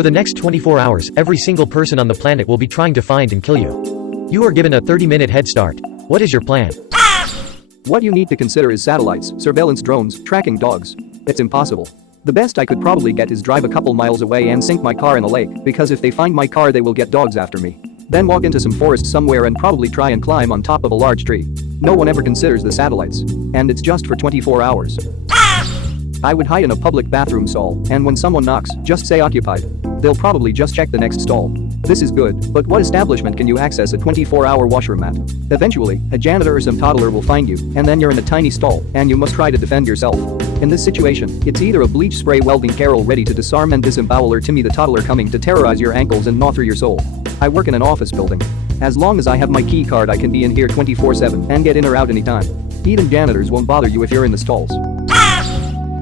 For the next 24 hours, every single person on the planet will be trying to find and kill you. You are given a 30-minute head start. What is your plan? What you need to consider is satellites, surveillance drones, tracking dogs. It's impossible. The best I could probably get is drive a couple miles away and sink my car in a lake, because if they find my car they will get dogs after me. Then walk into some forest somewhere and probably try and climb on top of a large tree. No one ever considers the satellites. And it's just for 24 hours. I would hide in a public bathroom stall, and when someone knocks, just say occupied. They'll probably just check the next stall. This is good, but what establishment can you access a 24-hour washroom at? Eventually, a janitor or some toddler will find you, and then you're in a tiny stall, and you must try to defend yourself. In this situation, it's either a bleach spray welding Carol ready to disarm and disembowel or Timmy the toddler coming to terrorize your ankles and gnaw through your soul. I work in an office building. As long as I have my key card I can be in here 24/7 and get in or out anytime. Even janitors won't bother you if you're in the stalls.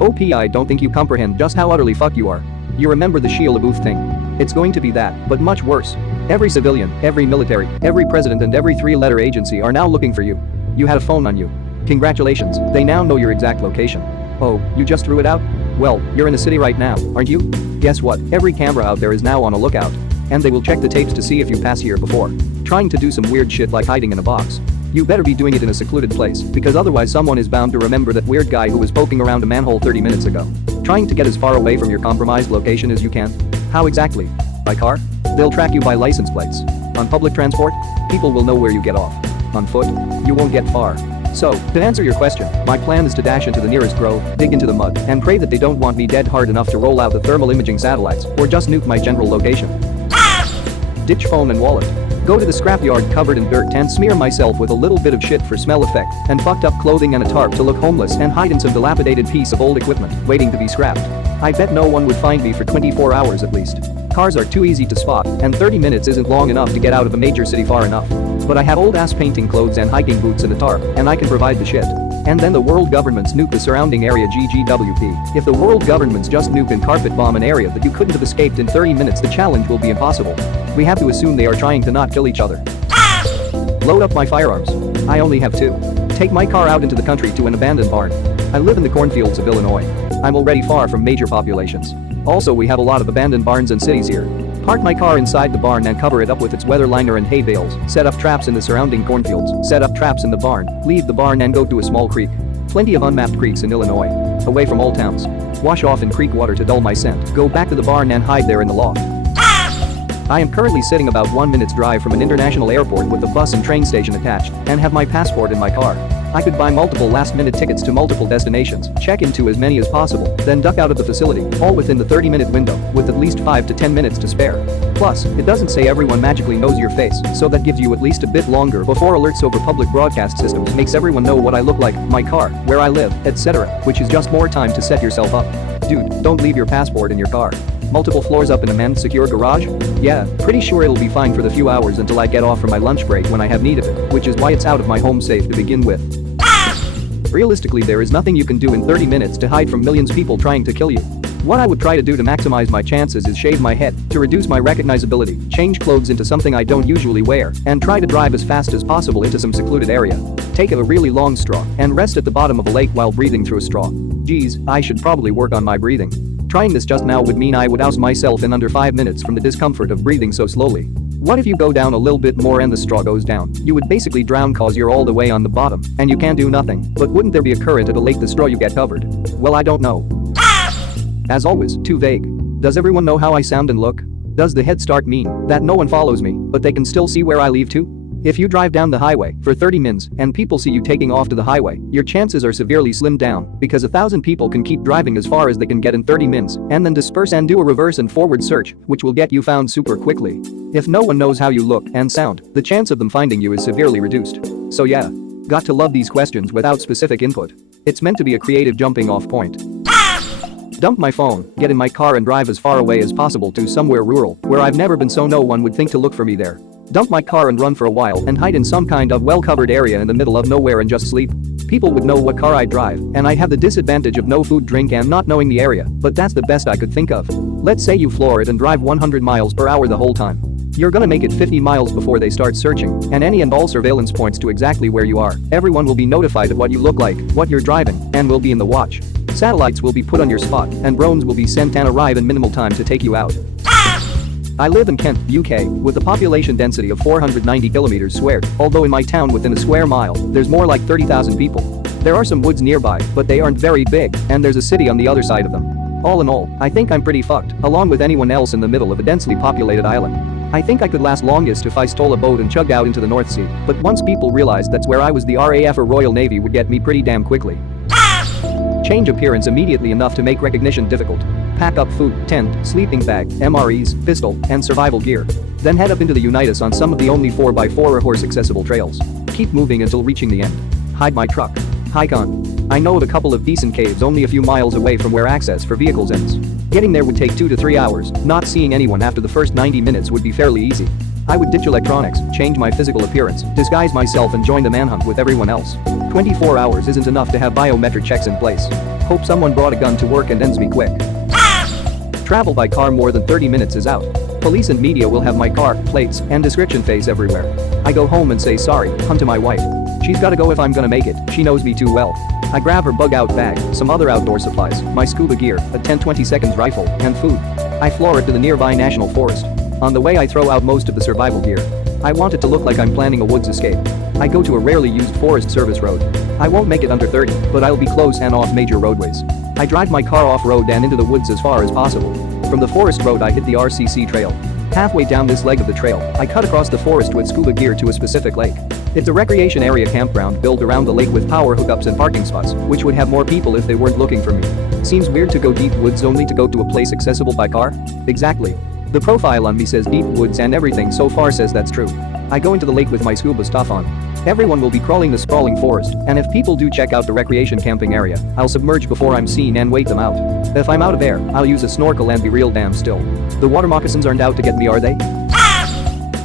OP, I don't think you comprehend just how utterly fucked you are. You remember the Shia LaBeouf thing? It's going to be that, but much worse. Every civilian, every military, every president and every three-letter agency are now looking for you. You had a phone on you. Congratulations, they now know your exact location. Oh, you just threw it out? Well, you're in a city right now, aren't you? Guess what, every camera out there is now on a lookout. And they will check the tapes to see if you pass here before. Trying to do some weird shit like hiding in a box. You better be doing it in a secluded place, because otherwise someone is bound to remember that weird guy who was poking around a manhole 30 minutes ago. Trying to get as far away from your compromised location as you can. How exactly? By car? They'll track you by license plates. On public transport? People will know where you get off. On foot? You won't get far. So, to answer your question, my plan is to dash into the nearest grove, dig into the mud, and pray that they don't want me dead hard enough to roll out the thermal imaging satellites, or just nuke my general location. Ditch phone and wallet. Go to the scrapyard covered in dirt and smear myself with a little bit of shit for smell effect, and fucked up clothing and a tarp to look homeless and hide in some dilapidated piece of old equipment, waiting to be scrapped. I bet no one would find me for 24 hours at least. Cars are too easy to spot, and 30 minutes isn't long enough to get out of a major city far enough. But I have old ass painting clothes and hiking boots and a tarp, and I can provide the shit. And then the world governments nuke the surrounding area GGWP. If the world governments just nuke and carpet bomb an area that you couldn't have escaped in 30 minutes, the challenge will be impossible. We have to assume they are trying to not kill each other. Load up my firearms. I only have 2. Take my car out into the country to an abandoned barn. I live in the cornfields of Illinois. I'm already far from major populations. Also, we have a lot of abandoned barns and cities here. Park my car inside the barn and cover it up with its weather liner and hay bales. Set up traps in the surrounding cornfields. Set up traps in the barn. Leave the barn and go to a small creek. Plenty of unmapped creeks in Illinois. Away from all towns. Wash off in creek water to dull my scent. Go back to the barn and hide there in the loft. I am currently sitting about 1 minute's drive from an international airport with a bus and train station attached, and have my passport in my car. I could buy multiple last-minute tickets to multiple destinations, check into as many as possible, then duck out of the facility, all within the 30-minute window, with at least 5 to 10 minutes to spare. Plus, it doesn't say everyone magically knows your face, so that gives you at least a bit longer before alerts over public broadcast systems makes everyone know what I look like, my car, where I live, etc., which is just more time to set yourself up. Dude, don't leave your passport in your car. Multiple floors up in a manned secure garage? Yeah, pretty sure it'll be fine for the few hours until I get off for my lunch break when I have need of it, which is why it's out of my home safe to begin with. Realistically, there is nothing you can do in 30 minutes to hide from millions of people trying to kill you. What I would try to do to maximize my chances is shave my head, to reduce my recognizability, change clothes into something I don't usually wear, and try to drive as fast as possible into some secluded area. Take a really long straw, and rest at the bottom of a lake while breathing through a straw. Geez, I should probably work on my breathing. Trying this just now would mean I would oust myself in under 5 minutes from the discomfort of breathing so slowly. What if you go down a little bit more and the straw goes down? You would basically drown cause you're all the way on the bottom, and you can't do nothing. But wouldn't there be a current at a lake the straw you get covered? Well, I don't know. As always, too vague. Does everyone know how I sound and look? Does the head start mean that no one follows me, but they can still see where I leave to? If you drive down the highway for 30 minutes and people see you taking off to the highway, your chances are severely slimmed down because 1,000 people can keep driving as far as they can get in 30 minutes and then disperse and do a reverse and forward search, which will get you found super quickly. If no one knows how you look and sound, the chance of them finding you is severely reduced. So yeah, got to love these questions without specific input. It's meant to be a creative jumping off point. Dump my phone, get in my car and drive as far away as possible to somewhere rural where I've never been so no one would think to look for me there. Dump my car and run for a while and hide in some kind of well-covered area in the middle of nowhere and just sleep. People would know what car I drive, and I'd have the disadvantage of no food, drink and not knowing the area, but that's the best I could think of. Let's say you floor it and drive 100 miles per hour the whole time. You're gonna make it 50 miles before they start searching, and any and all surveillance points to exactly where you are. Everyone will be notified of what you look like, what you're driving, and will be in the watch. Satellites will be put on your spot, and drones will be sent and arrive in minimal time to take you out. I live in Kent, UK, with a population density of 490 kilometers squared, although in my town within a square mile, there's more like 30,000 people. There are some woods nearby, but they aren't very big, and there's a city on the other side of them. All in all, I think I'm pretty fucked, along with anyone else in the middle of a densely populated island. I think I could last longest if I stole a boat and chugged out into the North Sea, but once people realized that's where I was, the RAF or Royal Navy would get me pretty damn quickly. Change appearance immediately enough to make recognition difficult. Pack up food, tent, sleeping bag, MREs, pistol, and survival gear. Then head up into the Unitas on some of the only 4x4 or horse accessible trails. Keep moving until reaching the end. Hide my truck. Hike on. I know of a couple of decent caves only a few miles away from where access for vehicles ends. Getting there would take 2 to 3 hours. Not seeing anyone after the first 90 minutes would be fairly easy. I would ditch electronics, change my physical appearance, disguise myself and join the manhunt with everyone else. 24 hours isn't enough to have biometric checks in place. Hope someone brought a gun to work and ends me quick. Travel by car more than 30 minutes is out. Police and media will have my car, plates, and description face everywhere. I go home and say sorry, hun to my wife. She's gotta go if I'm gonna make it, she knows me too well. I grab her bug out bag, some other outdoor supplies, my scuba gear, a 10-20 seconds rifle, and food. I floor it to the nearby national forest. On the way I throw out most of the survival gear. I want it to look like I'm planning a woods escape. I go to a rarely used Forest Service road. I won't make it under 30, but I'll be close and off major roadways. I drive my car off-road and into the woods as far as possible. From the forest road I hit the RCC trail. Halfway down this leg of the trail, I cut across the forest with scuba gear to a specific lake. It's a recreation area campground built around the lake with power hookups and parking spots, which would have more people if they weren't looking for me. Seems weird to go deep woods only to go to a place accessible by car? Exactly. The profile on me says deep woods and everything so far says that's true. I go into the lake with my scuba stuff on. Everyone will be crawling the sprawling forest, and if people do check out the recreation camping area, I'll submerge before I'm seen and wait them out. If I'm out of air, I'll use a snorkel and be real damn still. The water moccasins aren't out to get me, are they?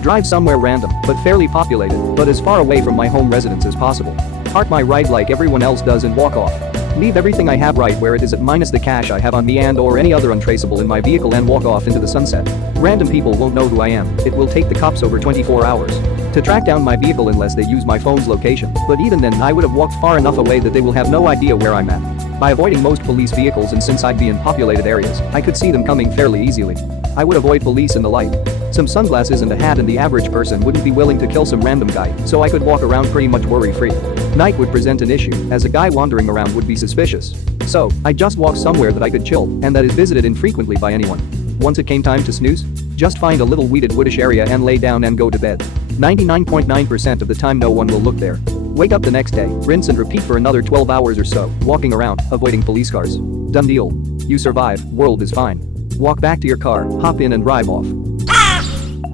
Drive somewhere random, but fairly populated, but as far away from my home residence as possible. Park my ride like everyone else does and walk off. Leave everything I have right where it is at minus the cash I have on me and or any other untraceable in my vehicle and walk off into the sunset. Random people won't know who I am. It will take the cops over 24 hours to track down my vehicle unless they use my phone's location, but even then I would have walked far enough away that they will have no idea where I'm at. By avoiding most police vehicles and since I'd be in populated areas, I could see them coming fairly easily. I would avoid police in the light. Some sunglasses and a hat and the average person wouldn't be willing to kill some random guy, so I could walk around pretty much worry-free. Night would present an issue, as a guy wandering around would be suspicious. So, I just walk somewhere that I could chill, and that is visited infrequently by anyone. Once it came time to snooze, just find a little weeded woodish area and lay down and go to bed. 99.9% of the time no one will look there. Wake up the next day, rinse and repeat for another 12 hours or so, walking around, avoiding police cars. Done deal. You survive, world is fine. Walk back to your car, hop in and drive off.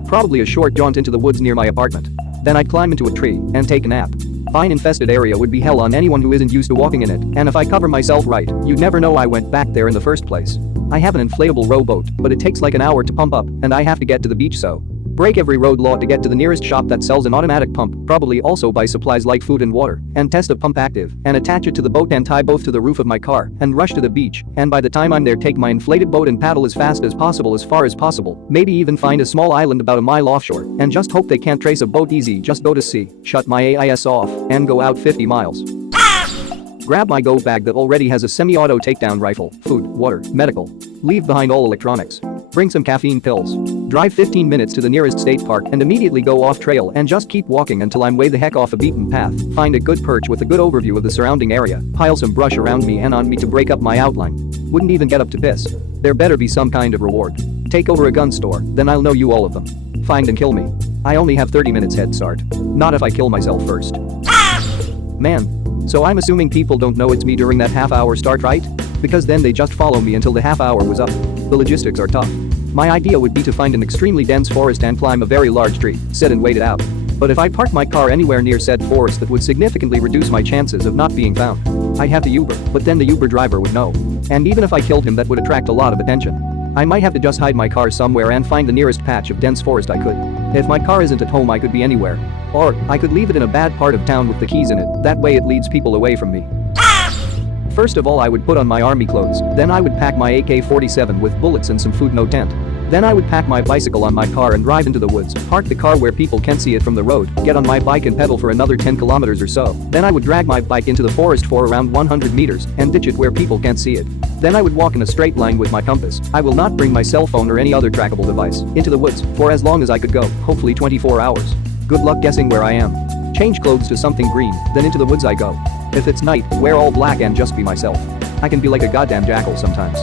Probably a short jaunt into the woods near my apartment. Then I'd climb into a tree and take a nap. Vine-infested area would be hell on anyone who isn't used to walking in it, and if I cover myself right, you'd never know I went back there in the first place. I have an inflatable rowboat, but it takes like an hour to pump up, and I have to get to the beach so. Break every road law to get to the nearest shop that sells an automatic pump, probably also buy supplies like food and water, and test a pump active, and attach it to the boat and tie both to the roof of my car, and rush to the beach, and by the time I'm there take my inflated boat and paddle as fast as possible as far as possible, maybe even find a small island about a mile offshore, and just hope they can't trace a boat easy, just go to sea, shut my AIS off, and go out 50 miles. Grab my go bag that already has a semi-auto takedown rifle, food, water, medical. Leave behind all electronics. Bring some caffeine pills. Drive 15 minutes to the nearest state park and immediately go off trail and just keep walking until I'm way the heck off a beaten path. Find a good perch with a good overview of the surrounding area. Pile some brush around me and on me to break up my outline. Wouldn't even get up to piss. There better be some kind of reward. Take over a gun store, then I'll know you all of them. Find and kill me. I only have 30 minutes head start. Not if I kill myself first. Man. So I'm assuming people don't know it's me during that half-hour start, right? Because then they just follow me until the half hour was up. The logistics are tough. My idea would be to find an extremely dense forest and climb a very large tree, sit and wait it out. But if I park my car anywhere near said forest, that would significantly reduce my chances of not being found. I'd have to Uber, but then the Uber driver would know. And even if I killed him, that would attract a lot of attention. I might have to just hide my car somewhere and find the nearest patch of dense forest I could. If my car isn't at home, I could be anywhere. Or, I could leave it in a bad part of town with the keys in it, that way it leads people away from me. First of all, I would put on my army clothes, then I would pack my AK-47 with bullets and some food, no tent. Then I would pack my bicycle on my car and drive into the woods, park the car where people can't see it from the road, get on my bike and pedal for another 10 kilometers or so. Then I would drag my bike into the forest for around 100 meters and ditch it where people can't see it. Then I would walk in a straight line with my compass. I will not bring my cell phone or any other trackable device into the woods for as long as I could go, hopefully 24 hours. Good luck guessing where I am. Change clothes to something green, then into the woods I go. If it's night, wear all black and just be myself. I can be like a goddamn jackal sometimes.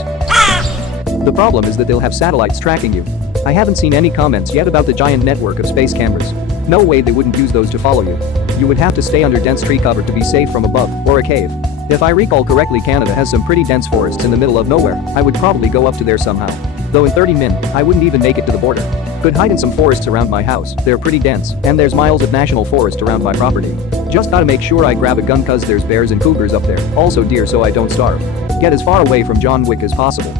The problem is that they'll have satellites tracking you. I haven't seen any comments yet about the giant network of space cameras. No way they wouldn't use those to follow you. You would have to stay under dense tree cover to be safe from above, or a cave. If I recall correctly, Canada has some pretty dense forests in the middle of nowhere. I would probably go up to there somehow. Though in 30 min, I wouldn't even make it to the border. Could hide in some forests around my house, they're pretty dense, and there's miles of national forest around my property. Just gotta make sure I grab a gun cause there's bears and cougars up there, also deer so I don't starve. Get as far away from John Wick as possible.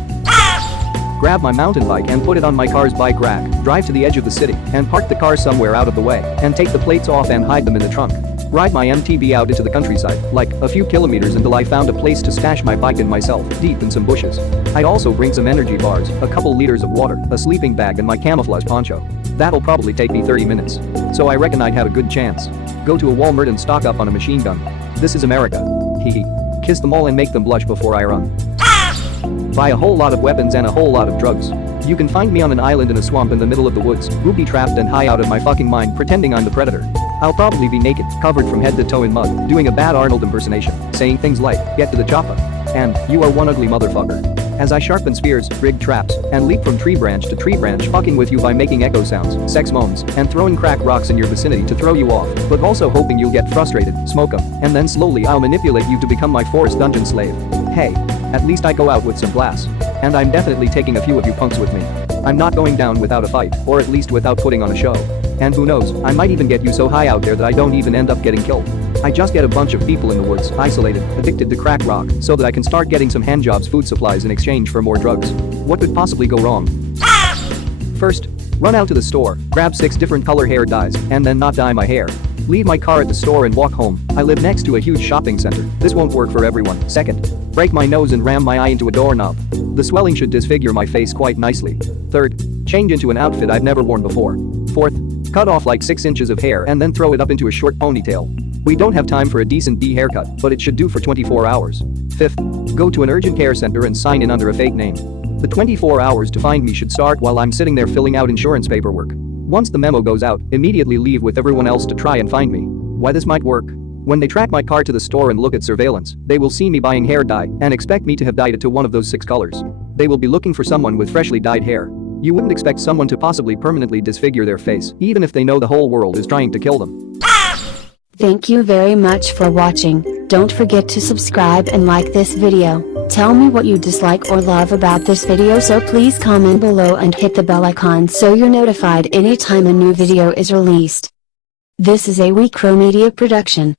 Grab my mountain bike and put it on my car's bike rack, drive to the edge of the city, and park the car somewhere out of the way, and take the plates off and hide them in the trunk. Ride my MTB out into the countryside, like a few kilometers until I found a place to stash my bike and myself, deep in some bushes. I'd also bring some energy bars, a couple liters of water, a sleeping bag and my camouflage poncho. That'll probably take me 30 minutes. So I reckon I'd have a good chance. Go to a Walmart and stock up on a machine gun. This is America. Hee. Kiss them all and make them blush before I run. Buy a whole lot of weapons and a whole lot of drugs. You can find me on an island in a swamp in the middle of the woods, booby-trapped and high out of my fucking mind pretending I'm the predator. I'll probably be naked, covered from head to toe in mud, doing a bad Arnold impersonation, saying things like, "Get to the chopper," and "You are one ugly motherfucker." As I sharpen spears, rig traps, and leap from tree branch to tree branch, fucking with you by making echo sounds, sex moans, and throwing crack rocks in your vicinity to throw you off, but also hoping you'll get frustrated, smoke 'em, and then slowly I'll manipulate you to become my forest dungeon slave. Hey, at least I go out with some class. And I'm definitely taking a few of you punks with me. I'm not going down without a fight, or at least without putting on a show. And who knows, I might even get you so high out there that I don't even end up getting killed. I just get a bunch of people in the woods, isolated, addicted to crack rock, so that I can start getting some handjobs, food supplies in exchange for more drugs. What could possibly go wrong? First, run out to the store, grab 6 different color hair dyes, and then not dye my hair. Leave my car at the store and walk home. I live next to a huge shopping center. This won't work for everyone. Second, break my nose and ram my eye into a doorknob. The swelling should disfigure my face quite nicely. Third, change into an outfit I've never worn before. Fourth, cut off like 6 inches of hair and then throw it up into a short ponytail. We don't have time for a decent D haircut, but it should do for 24 hours. Fifth, go to an urgent care center and sign in under a fake name. The 24 hours to find me should start while I'm sitting there filling out insurance paperwork. Once the memo goes out, immediately leave with everyone else to try and find me. Why this might work? When they track my car to the store and look at surveillance, they will see me buying hair dye and expect me to have dyed it to one of those 6 colors. They will be looking for someone with freshly dyed hair. You wouldn't expect someone to possibly permanently disfigure their face, even if they know the whole world is trying to kill them. Thank you very much for watching. Don't forget to subscribe and like this video. Tell me what you dislike or love about this video, so please comment below and hit the bell icon so you're notified anytime a new video is released. This is a We Media production.